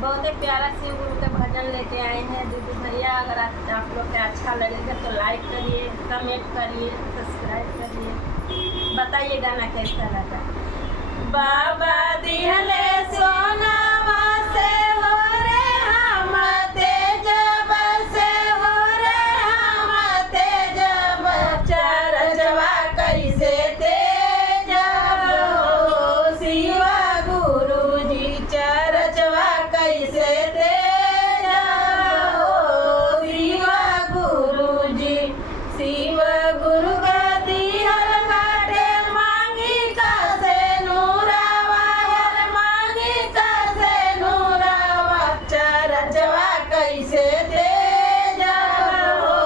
बहुत ही प्यारा शिव गुरु के भजन लेके आए हैं दीदी भैया। अगर आप लोग के अच्छा लगेगा तो लाइक करिए, कमेंट करिए, सब्सक्राइब करिए, बताइए गाना कैसा लगा। बाबा दिहले सोनावा से हो रे हम तेजब से हो रे हम तेजब चरजवा कैसे तेजब हो शिव गुरु जी चरजवा कैसे तेजब हो शिव गुरु जी। शिव गुरु का दिहल काटे मांगी का से नूरावा हर मांगी का से नूरावा चरजवा कैसे तेजब हो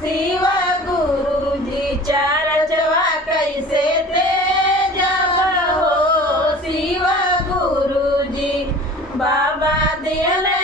शिव गुरु जी चरजवा कैसे तेजब हो शिव गुरु जी। बाबा दिहले